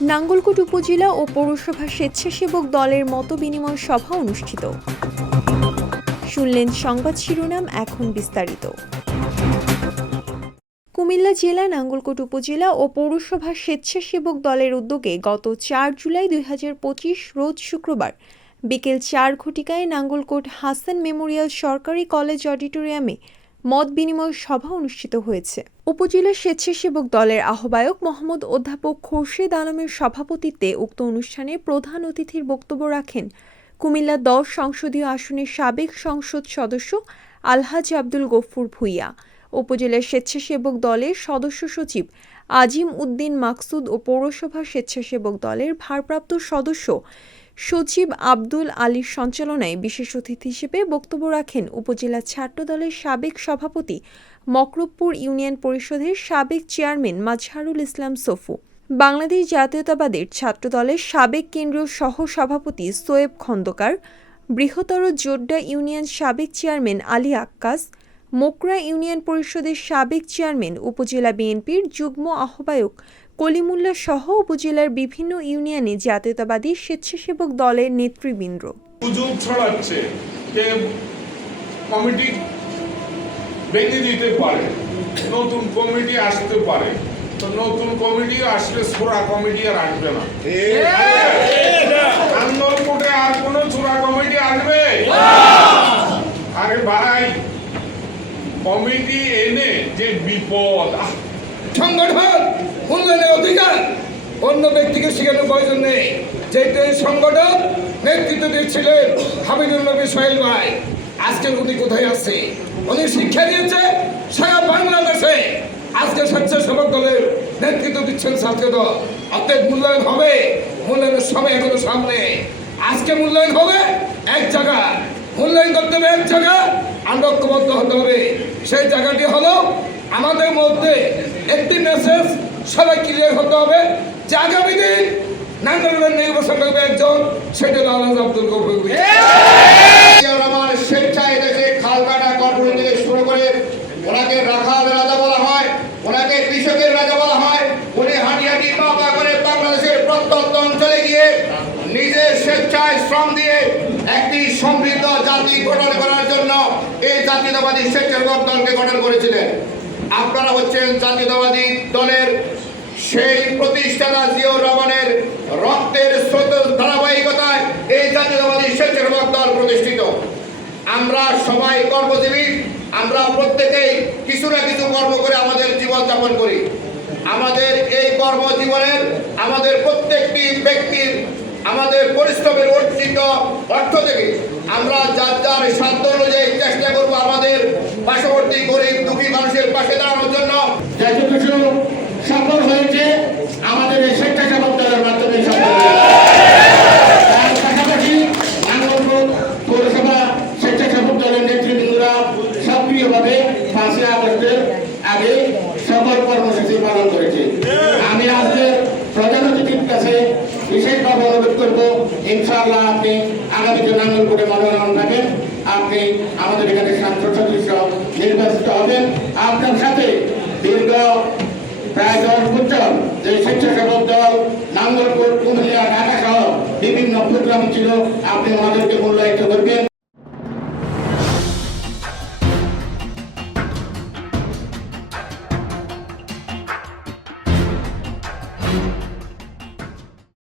নাঙ্গলকোট উপজেলা ও পৌরসভা স্বেচ্ছাসেবক দলের মত বিনিময় সভা অনুষ্ঠিত। শুনলেন সংবাদ শিরোনাম এখন বিস্তারিত। কুমিল্লা জেলা, নাঙ্গলকোট উপজেলা ও পৌরসভা স্বেচ্ছাসেবক দলের উদ্যোগে গত চার জুলাই দুই হাজার পঁচিশ রোজ শুক্রবার বিকেল চার ঘটিকায় নাঙ্গলকোট হাসান মেমোরিয়াল সরকারি কলেজ অডিটোরিয়ামে মত বিনিময় সভা অনুষ্ঠিত হয়েছে। উপজেলা স্বেচ্ছাসেবক দলের আহ্বায়ক মোহাম্মদ অধ্যাপক খোরশেদ আলমের সভাপতিত্বে উক্ত অনুষ্ঠানে প্রধান অতিথির বক্তব্য রাখেন কুমিল্লা দশ সংসদীয় আসনের সাবেক সংসদ সদস্য আলহাজ আব্দুল গফুর ভুইয়া, উপজেলা স্বেচ্ছাসেবক দলের সদস্য সচিব আজিম উদ্দিন মাকসুদ ও পৌরসভা স্বেচ্ছাসেবক দলের ভারপ্রাপ্ত সদস্য সচিব আব্দুল আলীর সঞ্চালনায় বিশেষ অতিথি হিসেবে বক্তব্য রাখেন উপজেলা ছাত্র দলের সাবেক সভাপতি মকরবপুর ইউনিয়ন পরিষদের সাবেক চেয়ারম্যান মাজহারুল ইসলাম সফু। বাংলাদেশ জাতীয়তাবাদের ছাত্র দলের সাবেক কেন্দ্রীয় সহ সভাপতি সোয়েব খন্দকার, বৃহত্তর জোড্ডা ইউনিয়ন সাবেক চেয়ারম্যান আলী আক্কাস, মোকরা ইউনিয়ন পরিষদের সাবেক চেয়ারম্যান উপজেলা বিএনপির যুগ্ম আহ্বায়ক কলিমুল্লাহ সহ উপজেলার বিভিন্ন ইউনিয়নে জাতীয়তাবাদী স্বেচ্ছাসেবক দলের নেতৃবৃন্দ। গুজব ছড়াচ্ছে যে কমিটি ভেঙে দিতে পারে নতুন কমিটি আসতে পারে তো নতুন কমিটি আসলে ছোড়া কমিটি আর আসবে না। আন্দোলনে আর কোন ছোড়া কমিটি আসবে? আরে ভাই কমিটি এনে যে বিপদ সংগঠন! মূল্যায়নের অধিকার। অন্য ব্যক্তিকে শেখানোর প্রয়োজন নেই। যেহেতু এই সংগঠন নেতৃত্ব দিচ্ছিলেন হাবিবুল নবী সোহেল ভাই, আজকে উনি কোথায় আছে? উনি শিক্ষা দিয়েছে সারা বাংলাদেশে। আজকে স্বেচ্ছাসেবক দলের নেতৃত্ব দিচ্ছেন ছাত্র দল অর্থাৎ মূল্যায়ন হবে। মূল্যায়নের সময় এখনও সামনে। আজকে মূল্যায়ন হবে এক জায়গা। মূল্যায়ন করতে হবে এক জায়গা। আমরা ঐক্যবদ্ধ হতে হবে। সেই জায়গাটি হলো আমাদের মধ্যে একটি মেসেজ সবাই ক্লিয়ার হতে হবে। যে আগামী দিন নাঙ্গলের নির্বাচন করবে একজন সেটা হলো আলহাজ আব্দুল গফুর রহমান স্বেচ্ছায় দেশে খাল কাটা কর্পোরেট থেকে শুরু করে ওনাকে রাখাল রাজা বলা হয় ওনাকে কৃষকের রাজা বলা হয় উনি করে বাংলাদেশের প্রত্যন্ত অঞ্চলে গিয়ে নিজের স্বেচ্ছায় শ্রম দিয়ে একটি সমৃদ্ধ জাতি গঠন করার জন্য এই জাতীয়তাবাদী স্বেচ্ছাসেবক দলকে গঠন করেছিলেন। আপনারা হচ্ছেন জাতীয়তাবাদী দলের সেই প্রতিষ্ঠাতা জিয়াউর রহমানের রক্তের স্রোত ধারাবাহিকতায় এই জাতীয়তাবাদী স্বেচ্ছাসেবক দল প্রতিষ্ঠিত। আমরা সবাই কর্মজীবী, আমরা প্রত্যেকেই কিছু না কিছু কর্ম করে আমাদের জীবন যাপন করি। আমাদের এই কর্মজীবনের, আমাদের প্রত্যেকটি ব্যক্তির, আমাদের পরিশ্রমের অর্জিত অর্থ থেকে আমরা যার যার সাধ্য অনুযায়ী চেষ্টা করব আমাদের পার্শ্ববর্তী গরিব দুঃখী মানুষের পাশে দাঁড়ানোর জন্য যতটুকু সফল হয়েছে আমাদের এই স্বেচ্ছাসেবক দলের মাধ্যমে সফল হয়েছে। তার পাশাপাশি নাঙ্গলকোট পৌরসভা স্বেচ্ছাসেবক দলের নেতৃবৃন্দরা সক্রিয়ভাবে আগে সকল কর্মসূচি পালন আমি আজকে প্রধান অতিথির কাছে বিশেষভাবে অনুরোধ করব আপনি মনোনয়ন থাকেন আপনি আমাদের এখানে সাংসদ সদস্য নির্বাচিত হবেন। আপনার সাথে দীর্ঘ প্রায় দশ বছর যে স্বেচ্ছাসেবক দল নাঙ্গলকোট কুমিল্লা ঢাকা সহ বিভিন্ন প্রোগ্রাম ছিল, আপনি আমাদেরকে মূল্যায়িত করবেন।